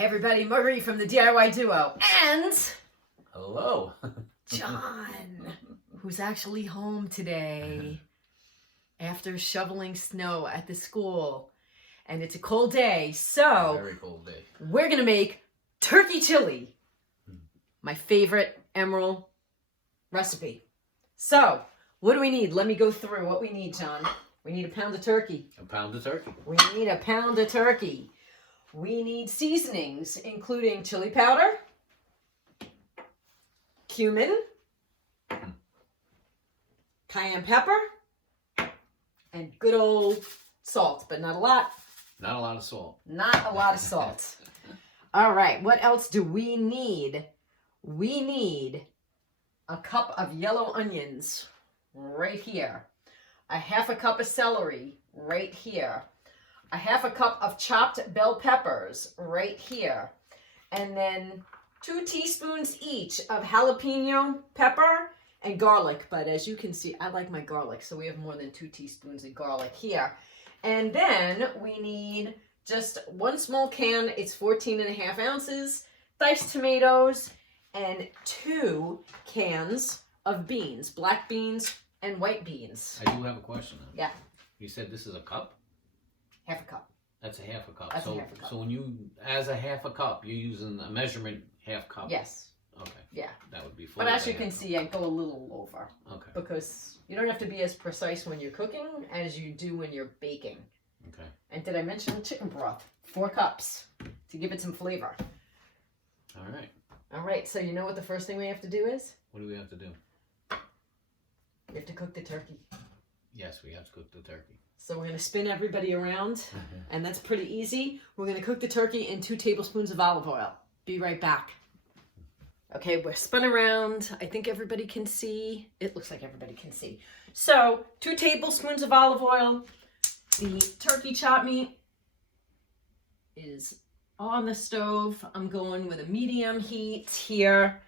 Hey everybody, Marie from the DIY Duo, and Hello. John, who's actually home today after shoveling snow at the school. And it's a cold day, so Very cold day. we're gonna make turkey chili, my favorite Emeril recipe. So, what do we need? Let me go through what we need, John. We need a pound of turkey. A pound of turkey. We need a pound of turkey. We need seasonings, including chili powder, cumin, cayenne pepper, and good old salt, but not a lot. Not a lot of salt. Not a lot of salt. All right, what else do we need? We need a cup of yellow onions right here, a half a cup of celery right here, a half a cup of chopped bell peppers right here, and then 2 teaspoons each of jalapeno pepper and garlic. But as you can see, I like my garlic, so we have more than 2 teaspoons of garlic here. And then we need just 1 small can, it's 14.5 ounces, diced tomatoes, and 2 cans of beans, black beans and white beans. I do have a question though. Yeah. You said this is a cup? Half a cup. That's a half a cup. That's so, a half a cup. So when you, as a half a cup, you're using a measurement half cup? Yes. Okay. Yeah. That would be full. But as you can see, I go a little over. Okay. Because you don't have to be as precise when you're cooking as you do when you're baking. Okay. And did I mention chicken broth? 4 cups to give it some flavor. All right. All right, so you know what the first thing we have to do is? What do we have to do? We have to cook the turkey. Yes, we have to cook the turkey. So we're going to spin everybody around, and that's pretty easy. We're going to cook the turkey in 2 tablespoons of olive oil. Be right back. Okay, we're spun around. I think everybody can see. It looks like everybody can see. So 2 tablespoons of olive oil. The turkey chop meat is on the stove. I'm going with a medium heat here.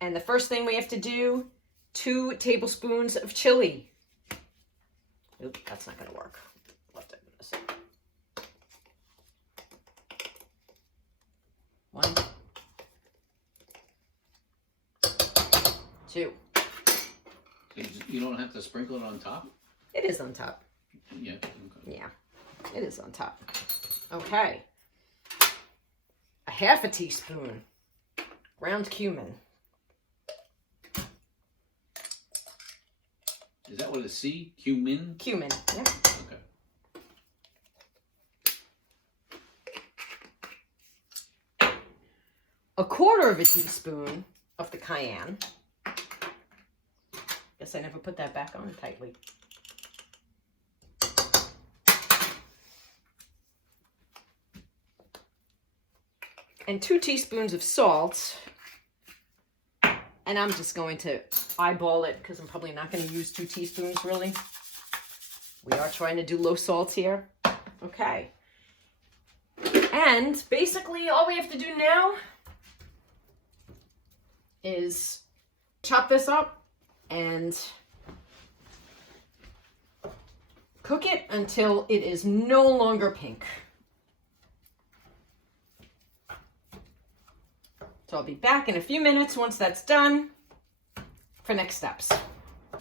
And the first thing we have to do, 2 tablespoons of chili. Oop, that's not going to work. Left it in a second. 1, 2. You don't have to sprinkle it on top? It is on top. Yeah. Okay. Yeah, it is on top. Okay. A half a teaspoon ground cumin. Is that what it's C? Cumin? Cumin, yeah. Okay. A quarter of a teaspoon of the cayenne. Guess I never put that back on tightly. And 2 teaspoons of salt. And I'm just going to eyeball it because I'm probably not going to use 2 teaspoons really. We are trying to do low salt here. Okay. And basically all we have to do now is chop this up and cook it until it is no longer pink. So I'll be back in a few minutes once that's done for next steps.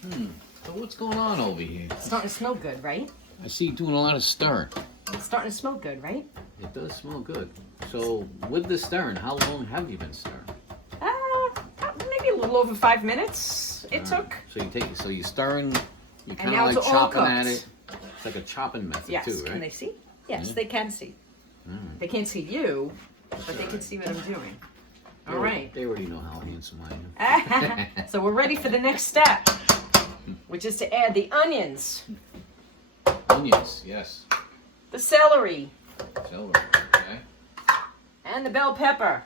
So what's going on over here? It's starting to smell good, right? I see you doing a lot of stirring. It's starting to smell good, right? It does smell good. So with the stirring, how long have you been stirring? Maybe a little over 5 minutes it took. So you take it. So you're stirring. You're kind now of like it's all chopping at cooked. it. It's like a chopping method Yes, too, right? can they see? Yes, Yeah. they can see. They can't see you, but they can see what I'm doing. All right. They already know how handsome I am. So we're ready for the next step, which is to add the onions, Onions, yes. the celery, Celery, okay. and the bell pepper.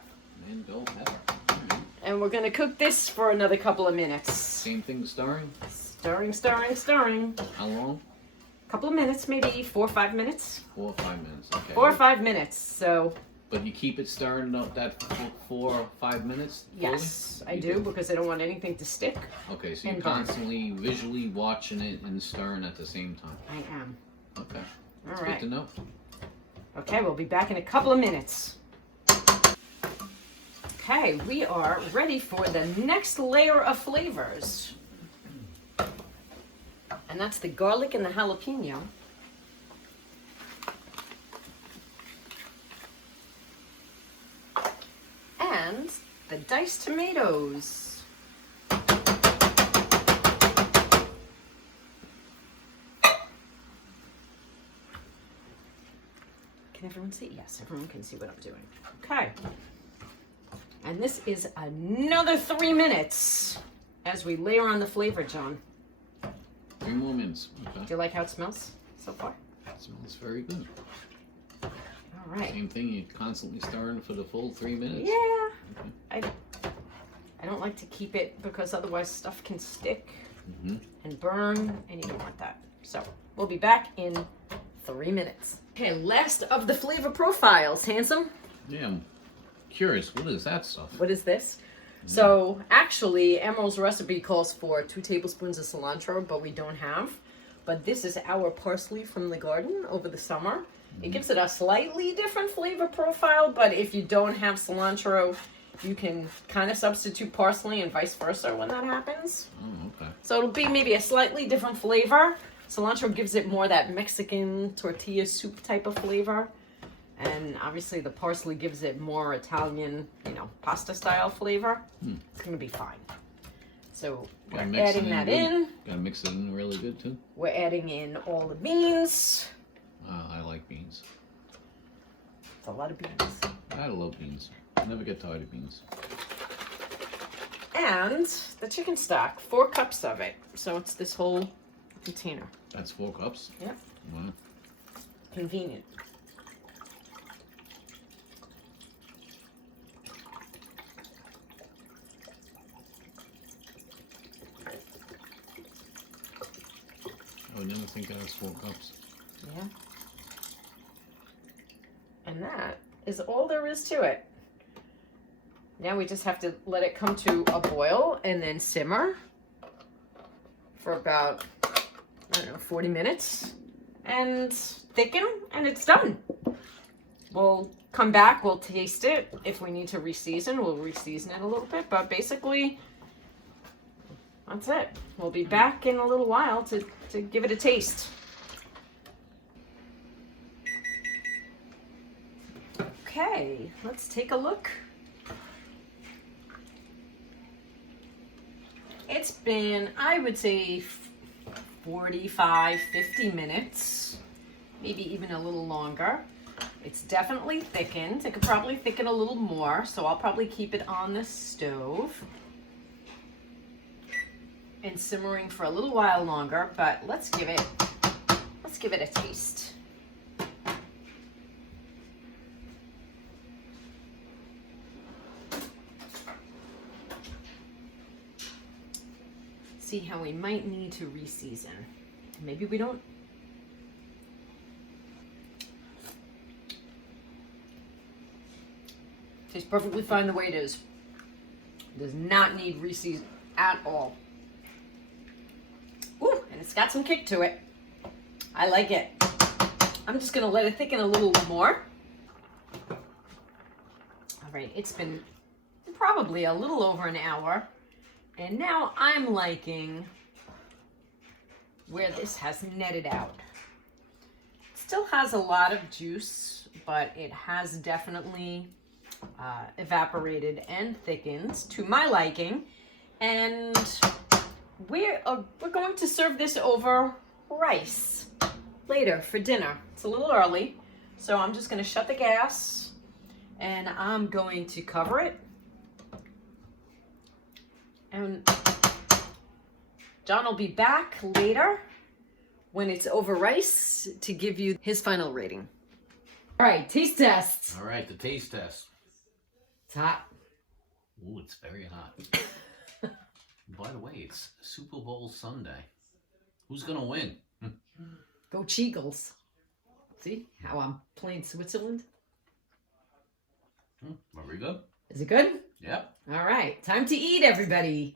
And bell pepper. All right. And we're going to cook this for another couple of minutes. Same thing, stirring. Stirring, stirring, stirring. How long? Couple of minutes, maybe 4 or 5 minutes. 4 or 5 minutes. Okay. 4 or 5 minutes. So But you keep it stirring up that 4 or 5 minutes? fully? yes, I You do because I don't want anything to stick. Okay, so you're and burn. constantly visually watching it and stirring at the same time. I am. Okay. All That's right. good to know. Okay, we'll be back in a couple of minutes. Okay, we are ready for the next layer of flavors. And that's the garlic and the jalapeno. And the diced tomatoes. Can everyone see? Yes, everyone can see what I'm doing. Okay. And this is another 3 minutes as we layer on the flavor, John. 3 more minutes. Okay. Do you like how it smells so far? It smells very good. All right. Same thing, you constantly stirring for the full 3 minutes? Yeah. Okay. I don't like to keep it because otherwise stuff can stick and burn, and you don't want that. So we'll be back in 3 minutes. Okay, last of the flavor profiles, handsome. Yeah, I'm curious, what is that stuff? What is this? So actually, Emeril's recipe calls for 2 tablespoons of cilantro, but we don't have. But this is our parsley from the garden over the summer. It gives it a slightly different flavor profile, but if you don't have cilantro, you can kind of substitute parsley and vice versa when that happens. Oh, okay. So it'll be maybe a slightly different flavor. Cilantro gives it more that Mexican tortilla soup type of flavor. And obviously the parsley gives it more Italian, pasta style flavor. It's going to be fine. So we're adding that in. Gotta mix it in really good too. We're adding in all the beans. I like beans. It's a lot of beans. I love beans. I never get tired of beans. And the chicken stock, 4 cups of it. So it's this whole container. That's 4 cups? Yep. Wow. Convenient. I would never think that was 4 cups. Yeah. And that is all there is to it. Now we just have to let it come to a boil and then simmer for about, 40 minutes and thicken, and it's done. We'll come back, we'll taste it. If we need to reseason, we'll reseason it a little bit, but basically that's it. We'll be back in a little while to give it a taste. Okay, let's take a look. It's been, I would say, 45, 50 minutes, maybe even a little longer. It's definitely thickened. It could probably thicken a little more, so I'll probably keep it on the stove and simmering for a little while longer, but let's give it a taste. See how we might need to reseason. Maybe we don't. Tastes perfectly fine the way it is. Does not need reseason at all. Ooh, and it's got some kick to it. I like it. I'm just gonna let it thicken a little more. All right, it's been probably a little over an hour. And now I'm liking where this has netted out. It still has a lot of juice, but it has definitely evaporated and thickened to my liking. And we're going to serve this over rice later for dinner. It's a little early, so I'm just going to shut the gas and I'm going to cover it. And John will be back later when it's over rice to give you his final rating. All right, taste test. All right, the taste test. It's hot. Ooh, it's very hot. By the way, it's Super Bowl Sunday. Who's gonna win? Go Cheagles. See how I'm playing Switzerland? Very good. Is it good? Yep. All right, time to eat, everybody.